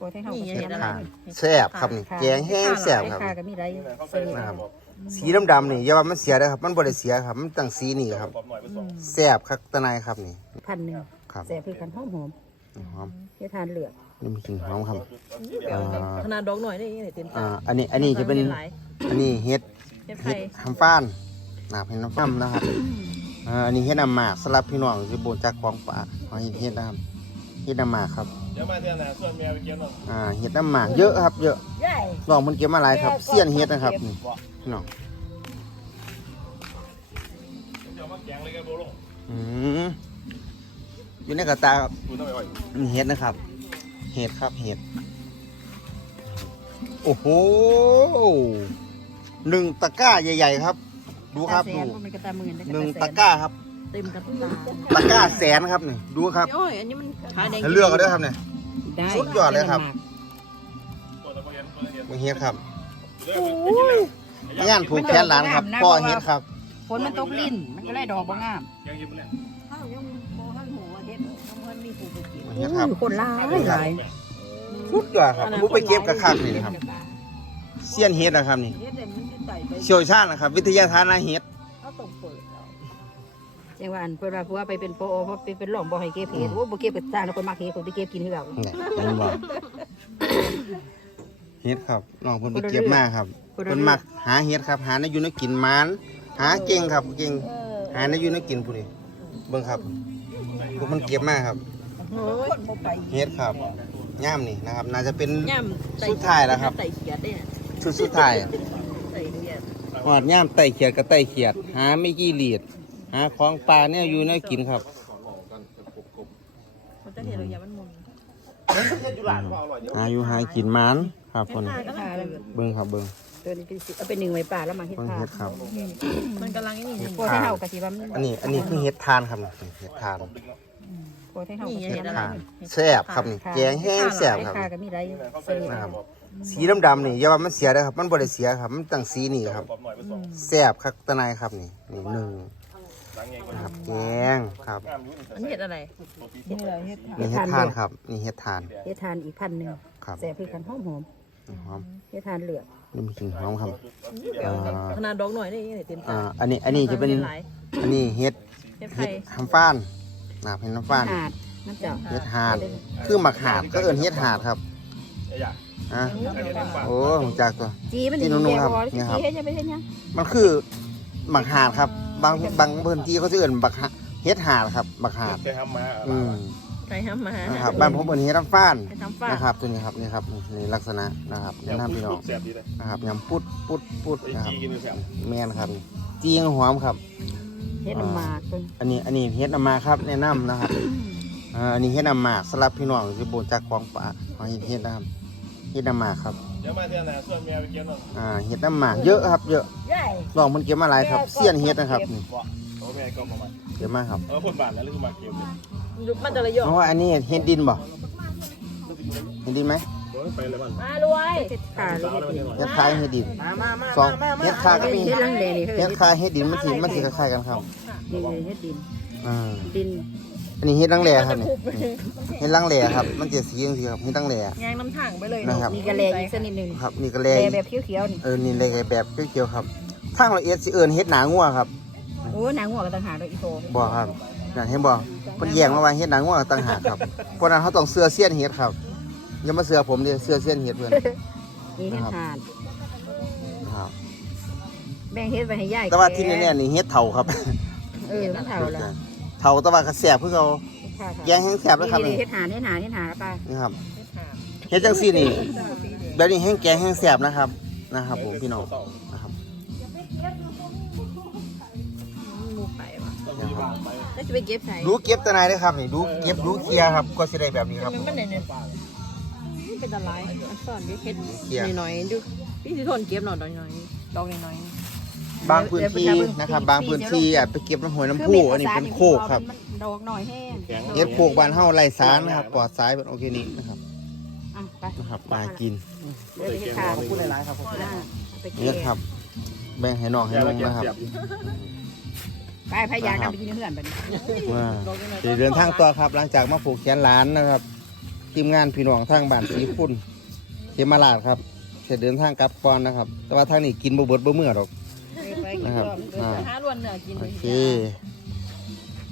โอ้ให้เฮานี่ก็เห็ดอะไรค่ะแซ่บครับนี่แกงแห้งแซ่บครับค่ะก็มีไรสนิทนะครับ สีดำๆนี่อย่าว่ามันเสียเด้อครับ มันบ่ได้เสียครับ มันตั้งสีนี่ครับแซ่บคักตะนายครับนี่พันหนึ่งครับแซ่บคือกันหอมหอมหอมๆให้ทานเหลือกนี่มีกลิ่นหอมครับอ่าขนาดดอกหน่อยนี่เห็ดเต็มอ่าตาอันนี้อันนี้จะเป็นหลายอันนี้เฮ็ดเห็ดไทเฮ็ดยทำฟ้านนะครับเฮ็ดน้ำฟ้ามนะครับอ่าอันนี้เฮ็ดน้ำหมากสำหรับพี่น้องที่โบนจากของป่าเอาเฮ็ดเฮ็ดนะครับ เฮ็ดน้ำหมากครับ เดี๋ยวมาเที่ยวนะส่วนแมวไปเก็บหน่อยอ่าเฮ็ดน้ำหมากเยอะครับ เยอะลองมันเก็บมาหลายครับเสี้ยนเฮ็ดนะครับนี่พี่น้องเดี๋ยวมาแกงเลยกันโบลงอืมอยู่ในกระตาครับคุณต้องไปอ่อยนี่เฮ็ดนะครับ เห็ดครับเห็ดโอ้โหหนึ่งตะกร้าใหญ่ ๆ ครับ ดูครับตาแสดูนบ่มันก็ตาหมื่นได้หนึ่งแสตะกร้าครับ เต็มกระตาตะกร้าแสนครับนี่ดูครับโอ้ยอันนี้มันขายแดงให้เลือกกันด้วยครับเนี่ย ได้สุดยอดเลยครับตัวตะเพียนตัวตะเพียนมึงเฮ็ดครับเลือกไปกินแล้วงานผูกแขนหลานครับพ่อเฮ็ดครับฝนมันตกลิ้น มันก็เลยดอกบ่งามยังยิ้มเลยข้าวยังโบหันหัวเห็ดมันมีผูกผูกกินมึงเฮ็ดครับคนหลายหลายสุดยอดครับรู้ไปเก็บกระคักนี่นะครับเสี้ยนเฮ็ดนะครับนี่เห็ดเนี่ยมันจะใส่ไปเชี่ยวชาญนะครับ วิทยาทานอาเฮ็ด เขาต้องเปิด แล้วจังว่าอันเพิ่นว่าผัวไปเป็นโปโอเพราะเป็นเป็นหล่อมบ่ให้เก็บเห็ดโอ้บ่เก็บก็สร้างแล้วคนมักเห็ดคนไปเก็บกินคือเก่าเนี่ยเห็นบ่เฮ็ดครับน้องเพิ่นไปเก็บมาครับเพิ่นมักหาเห็ดครับ หาในอยู่ในกินหมานหาเก่งครับเก่งหาในอยู่ในกินผู้นี้เบิ่งครับพวกมันเก็บมาครับโอ้ยคนบ่ไปเห็ดครับย่ามนี่นะครับ น่าจะเป็นย่ำสุดท้ายแล้วครับใส่เขียดเนี่ยชุดสุดท้ายใส่เขียดหอดย่ามไต่เขียดกับไต่เขียด หาไม่กี่เหลียด หาของปลาเนี่ยอยู่ในกินครับเขาจะเห็นเราอย่ามันมุนหาอยู่หากินหมานครับคนข้าก็ต้องเปิดเบิ่งครับเบิ่งตัวนี้เป็นสิเอาเป็นหนึ่งไว้ป่าแล้วมาเฮ็ดเบิ่งผ้าเห็ดครับ มันกำลังนี่นี่โคให้เฮาก็สิว่ามันอันนี้อันนี้คือเห็ดทานครับนี่เห็ดทานโคให้เฮาก็นี่สิเห็ดว่าอะไรทานแซ่บครับนี่แกงแห้งแซ่บครับค่ะก็มีไรสนิทนะครับสีดำๆนี่อย่าว่ามันเสียเด้อครับ มันบ่ได้เสียครับ มันตั้งสีนี่ครับปอบหน่อยไปสองแซ่บครับตะนายครับนี่นี่หนึ่งหลังไงก็นะ ครับแกงครับงามยุ่งอันนี้เห็ดอะไรนี่อะไรเห็ดนี่เห็ดทานครับนี่เห็ดทานเฮ็ดทานอีกพันหนึงครับแซ่บคือกันหอมหอมหอมๆเฮ็ดทานเหลือกนี่มีกลิ่นหอมครับอ่าขนาดดอกหน่อยนี่เห็ดเต็มตาอ่าอันนี้อันนี้จะเป็นหลายอันนี้เห็ดเห็ดไทเห็ดยทำฟ้านนะครับเห็ดน้ำฟ้านหาดน้ำเจ้าเห็ดหาด คือหมักหาดก็เอิ้นเห็ดหาดครับอย่าอะอย่าเห็นปากโอ้ผมจากตัวจีมันจีสินุ่แก่มๆครับบ่เนี่ยครับจีเฮ็ดจะไปเฮ็ดหยังมันคือหมักหาดครับ บางบางพื้นที่เขาจะเอิ้นบักหาเห็ดหาดครับ บักหาดไปทำมาอืมใครทำมานะครับบ้านผมเอิ้นเห็ดน้ำฟ้านใครทำฟ้านะครับตัวนี้ครับนี่ครับนี่ลักษณะนะครับอย่าแนะพูนำพี่น้องดแสบดีเลยนะครับยำปุดปุดปุดไปนะครับจีกินแสบแม่นครับจีงหอมครับเฮ็ดน้ำหมากเพิ่นอันนี้อันนี้เฮ็ดนำมาครับ แนะนำนะครับอ่าอันนี้เฮ็ดนำมาสำหรับพี่น้องที่โบนจากของป่าเอาเฮ็ดเฮ็ดนะครับเฮ็ดนำมาครับ เดี๋ยวมาเที่ยวนะส่วนแมวไปเก็บหน่อยอ่าเฮ็ดนำมาเยอะครับ เยอะลองมันเก็บมาหลายครับเสี้ยนเฮ็ดนะครับนี่ว่าโอ้แม่ก็มาใหม่เก็บมาครับเออคนบ้านแล้วลืมมาเก็บเลยมันจะระยองเพราะว่าอันนี้เฮ็ดดินบ่เฮ็ดดินไหมโดนไปเลยมันมารวยเฮ็ดขาหรือเฮ็ดดินเฮ็ดคล้ายเฮ็ดดินสองเฮ็ดคล้ายก็มีเฮ็ดลังเลนี่คือเฮ็ดคล้ายเฮ็ดดินมันสิมันสิคล้ายๆกันครับนี่เฮ็ดดินอ่าดิน อันนี้เฮ็ดลังแหล่ครับนี่นี่เฮ็ดลังแหล่ครับ มันจะสีจังซี่ครับเฮ็ดลังแหล่ยางน้ำถังไปเลยนะครับนี่ก็แลอีกสักนิดหนึงครับนี่ก็แหแลล่แบบเขียวๆนี่เออนี่เลยแบบเขียวๆครับทางละเอียดสิเอิญเฮ็ดหนางัวครับโอ้หนังหัวก็ต่างหากเด้ออีโตบ่ครับนั่นเห็นบ่เพิ่นแยกมาว่าเฮ็ดหนางัวต่างหากครับเพราะนั้นเขาต้องเสื้อเสี้ยนเฮ็ดครับอย่ามาเสื้อผมเด้เสื้อเสี้ยนเฮ็ดเพิ่นนี่เฮ็ดทานครับ แบ่งเฮ็ดไว้ให้ยายแต่ว่าที่แน่ๆนี่เฮ็ดเถาครับ เออมันเท่าแล้ว เถาแต่ว่าก็แซ่บคือเขาแกงแห้งแซ่บเลยครับนี่นี่เฮ็ดหานเฮ็ดหานเฮ็ดหานป้านี่ครับเฮ็ดจังซี่นี่แบบนี้แห้งแกงแห้งแซ่บนะครับนะครับ ผมพี่น้องนะครับมูไปว่ะนะครับ แล้วจะไปเก็บใส่ดูเก็บแตะนายเด้อครับนี่ดูเก็บดูเคลียร์ครับก็สิได้แบบนี้ครับมันมันเนี่ยเป็นอะไรอันซ่อนดิเฮ็ดเขียหน่อยๆดูพี่สิทนเก็บหน่อยหน่อยดอกหน่อย บางพื้นที่นะครับ บางพื้นที่อาจไปเก็บน้ำหอยน้ำผู้อันนี้เป็นโคกครับดอกหน่อยแห้งแข็งเฮ็ดโคกบ้านเฮาไร้สารนะครับปลอดสายเป็นโอเคนี้นะครับอะไปนะครับมากินเดี๋ยวไปเฮ็ดทานพูดหลายๆครับผมอ่าไปเก็นี่บครับ แบ่งให้น้องให้แก้วลุละงแก้วนะครับเสียบไปพายากนำไปกินเพื่อนบัดนี้ว่าจะเดินทางต่อครับ หลังจากมาผูกแขนหลานนะครับทีมงานพี่น้องทางบ้านสีคุณเขมาลาดครับจะเดินทางกลับก่อนนะครับ แต่ว่าทางนี้กินบ่เบิดบ่เมื่อหรอก นะครับอ่าหาลวนเนื้อกินโอเค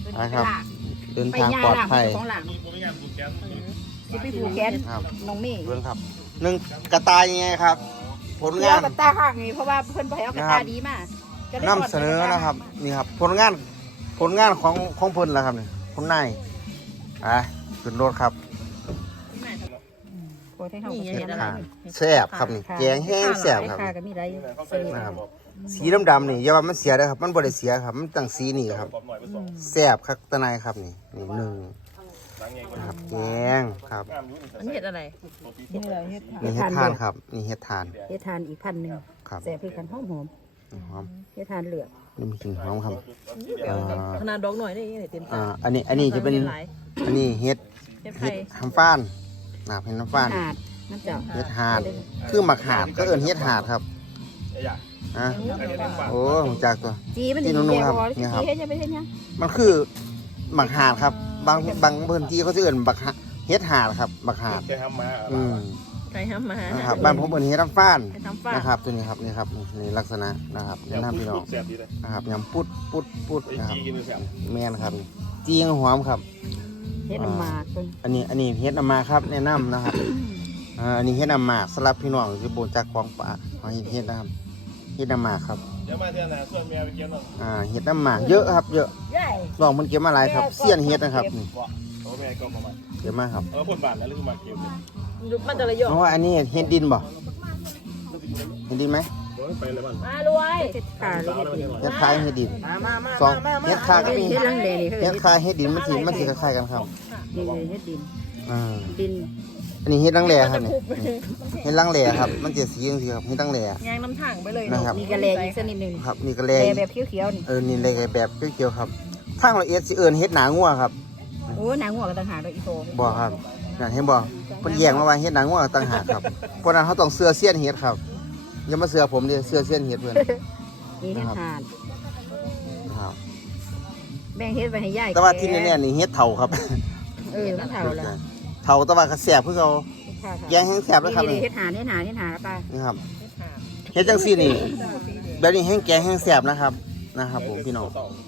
เป็นไปครับหลากเดินไปทางย่าปลอดหลากภัยของหลากมีผมไม่งานดูแก๊สสิไปผูกแขนครับน้องเมย์เบิ่งครับหนึ่งกระต่ายยังไงครับ ผลเพื่งาอนกระตาข้างนี่เพราะว่าเพิ่นไปเอากระตาดีมากก็ลยนำเสนอนะครับ นี่ครับ ผลงานผลงานของของเพิ่นแล้วครับนี่คุณนายอะขึ้นรถครับโอ้ยให้เขานี่ก็เห็นอะไรค่ะแซ่บครับนี่แกงแห้งแซ่บครับไอ้ข้าก็มีไรสนิทนะครับ สีดำๆนี่อย่าว่ามันเสียเด้อครับ มันบ่ได้เสียครับ มันตั้งสีนี่ครับปอบหน่อยไปส่งแซ่บครับตะนายครับนี่นี่หนึ่งล้างเองก็นะครับแกงครับงามยุ่งอันนี้เห็ดอะไรนี่เราเฮ็ดนี่เฮ็ดทานครับนี่เฮ็ดทานเฮ็ดทานอีกพันหนึ่งครับแซ่บคือกันหอมหอมหอมๆเฮ็ดทานเหลือกนี่มีกลิ่นหอมครับอ่าขนาดดอกหน่อยได้ยังไงเต็มตาอ่าอันนี้อันนี้จะเป็นหลายอันนี้เฮ็ดเห็ดไทเฮ็ดยทำฟ้านนะครับเฮ็ดน้ำฟ้านหาดน้ำเจ้าเฮ็ดหาดคือหมักหาดก็เอิ้นเฮ็ดหาดครับ อยากอะใครเห็นฝากโอ้รู้จากตัว จีมันที่ดีนุ่มๆแย่ครับบ่เนี่ยครับ จีเฮ็ดจะไปเฮ็ดหยังมันคือหมักหาดครับ บางบางพื้นที่เขาจะเอิ้นบักหาเฮ็ดหาดครับบักหาดแค่ทำมาอืมไก่ห้ามมานะครับบ้านผมเอิ้นเฮ็ดน้ำฟ้านไก่ทำฟ้านะครับ ตัวนี้ครับนี่ครับนี่นี่ลักษณะนะครับแนะนำพี่น้องแซ่บดีเลยนะครับยำปุดปุดปุดไอ้นะครับจีกินเลยแซ่บแม่นครับจีงหอมครับเฮ็ดน้ำหมากเพิ่นอันนี้อันนี้เฮ็ดนำมาครับ แนะนำนะครับอ่าอันนี้เฮ็ดนำมาสำหรับพี่น้องที่บนจากของป่าของเฮ็ดนะครับ เฮ็ดนำมาครับ เดี๋ยวมาเที่ยวนาส่วนแม่ไปเก็บหน่อยอ่าเฮ็ดนำมาเยอะครับ เยอะใหญ่ลองมันเก็บมาหลายครับเสี้ยนเฮ็ดนะครับนี่บอกโอ้แม่ก็ประมาณเก็บมาครับเออพ่นบานแล้วหรือมาเก็บเลยมันจะระยองเพราะว่าอันนี้เฮ็ดดินบ่เฮ็ดดินไหมโอ้ยไปเลยบ้านมารวยเฮ็ดขาหรือเฮ็ดดินเฮ็ดคล้ายเฮ็ดดินมามามาสองเฮ็ดคล้ายก็มีเฮ็ดลังเลนี่เฮ็ดคล้ายเฮ็ดดินมันสิมันสิคล้ายๆกันครับนี่เลยเฮ็ดดิน อ่าดินอันนี้เฮ็ดลังแหล่ครับนี่เฮ็ดลังแหล่ครับ มันจะสีจังซี่ครับเฮ็ดลังแหล่ ยางน้ำถังไปเลยนะครับ มีกระแลอีกสักนิดหนึงครับนี่ก็แลแลแบบเขียวๆนี่เออนี่เลยแบบเขียวๆครับทางละเอียดสิเอิ้นเฮ็ดหนางัวครับโอ้นางหัวก็ต่างหากดอกอีโตบ่ครับนั่นเห็นบ่เพิ่นแยกมาว่าเฮ็ดหนังว่าต่างหากครับเพราะนั้นเขาต้องเสื้อเสี้ยนเฮ็ดครับอย่ามาเสื้อผมดิเสื้อเสี้ยนเฮ็ดเพิ่นนี่เฮ็ดทานครับ แบ่งเฮ็ดไปให้ยายแต่ว่าที่แน่ๆนี่เฮ็ดเฒ่าครับ เออมันเท่าละ เฒ่าแต่ว่าก็แซ่บคือเขาค่ะค่ะแยงแห้งแซ่บแล้วครับนี่นี่เฮ็ดหาเฮ็ดหาเฮ็ดหาตานี่ครับเฮ็ดจังซี่นี่แบบนี้แห้งแกงแห้งแซ่บนะครับนะครับ ผมพี่น้องเ